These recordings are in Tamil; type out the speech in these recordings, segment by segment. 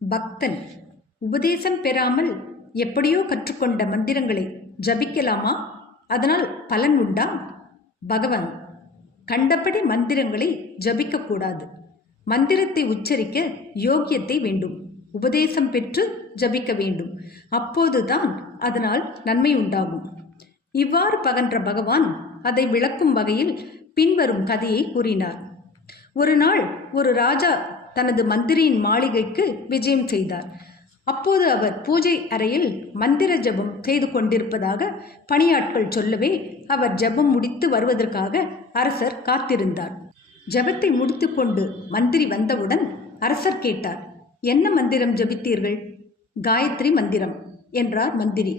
பக்தன் உபதேசம் பெறாமல் எப்படியோ கற்றுக்கொண்ட மந்திரங்களை ஜபிக்கலாமா? அதனால் பலன் உண்டா? பகவான், கண்டபடி மந்திரங்களை ஜபிக்கக்கூடாது. மந்திரத்தை உச்சரிக்க யோக்கியத்தை வேண்டும். உபதேசம் பெற்று ஜபிக்க வேண்டும். அப்போதுதான் அதனால் நன்மை உண்டாகும். இவ்வாறு பகன்ற பகவான் அதை விளக்கும் வகையில் பின்வரும் கதையை கூறினார். ஒரு நாள் ஒரு ராஜா தனது மந்திரியின் மாளிகைக்கு விஜயம் செய்தார். அப்போது அவர் பூஜை அறையில் மந்திர ஜபம் செய்து கொண்டிருப்பதாக பணியாட்கள் சொல்லவே அவர் ஜபம் முடித்து வருவதற்காக அரசர் காத்திருந்தார். ஜபத்தை முடித்து கொண்டு மந்திரி வந்தவுடன் அரசர் கேட்டார், என்ன மந்திரம் ஜபித்தீர்கள்? காயத்ரி மந்திரம் என்றார் மந்திரி.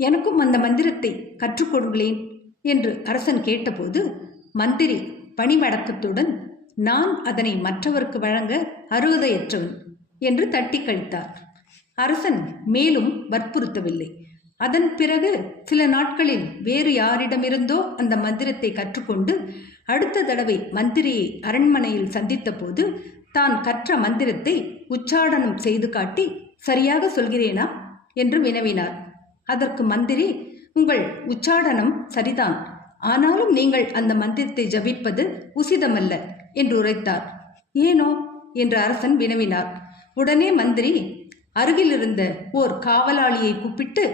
எனக்கும் அந்த மந்திரத்தை கற்றுக்கொடுங்களேன் என்று அரசன் கேட்டபோது மந்திரி பணிவடக்கத்துடன், நான் அதனை மற்றவருக்கு வழங்க அருகதையற்றவன் என்று தட்டி கழித்தார். அரசன் மேலும் வற்புறுத்தவில்லை. அதன் பிறகு சில நாட்களில் வேறு யாரிடமிருந்தோ அந்த மந்திரத்தை கற்றுக்கொண்டு அடுத்த தடவை மந்திரியை அரண்மனையில் சந்தித்த போது தான் கற்ற மந்திரத்தை உச்சாடனம் செய்து காட்டி, சரியாக சொல்கிறேனா என்று வினவினார். அதற்கு மந்திரி, உங்கள் உச்சாடனம் சரிதான், ஆனாலும் நீங்கள் அந்த மந்திரத்தை ஜபிப்பது உசிதமல்ல என்று உரைத்தார். ஏனோ என்று அரசன் வினவினார். உடனே மந்திரி அருகிலிருந்த ஓர் காவலாளியை கூப்பிட்டு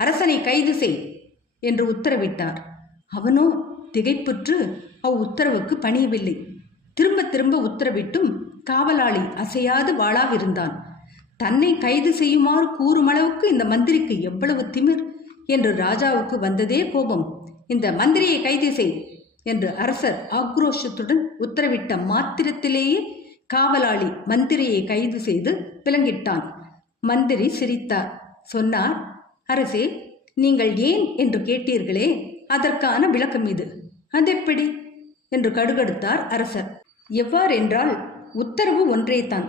அரசனை கைது செய் என்று உத்தரவிட்டார். அவனோ திகைப்புற்று உத்தரவுக்கு பணியவில்லை. திரும்ப திரும்ப உத்தரவிட்டும் காவலாளி அசையாது வாளாவிருந்தான். தன்னை கைது செய்யுமாறு கூறுமளவுக்கு இந்த மந்திரிக்கு எவ்வளவு திமிர் என்று ராஜாவுக்கு வந்ததே கோபம். இந்த மந்திரியை கைது செய் என்று அரசர் ஆக்ரோஷத்துடன் உத்தரவிட்ட மாத்திரத்திலேயே காவலாளி மந்திரியை கைது செய்து விலங்கிட்டான். மந்திரி சிரித்தார். சொன்னார், அரசே, நீங்கள் ஏன் என்று கேட்டீர்களே, அதற்கான விளக்கம் இது. அதெப்படி என்று கடுகடுத்தார் அரசர். எவ்வாறென்றால், உத்தரவு ஒன்றேதான்,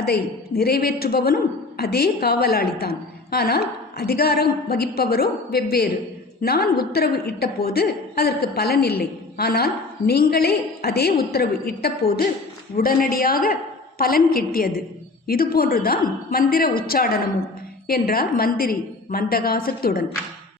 அதை நிறைவேற்றுபவனும் அதே காவலாளிதான். ஆனால் அதிகாரம் வகிப்பவரோ வெவ்வேறு. நான் உத்தரவு இட்டபோது அதற்கு பலன் இல்லை. ஆனால் நீங்களே அதே உத்தரவு இட்டபோது உடனடியாக பலன் கிட்டியது. இதுபோன்றுதான் மந்திர உச்சாடனமும் என்றார் மந்திரி மந்தகாசத்துடன்.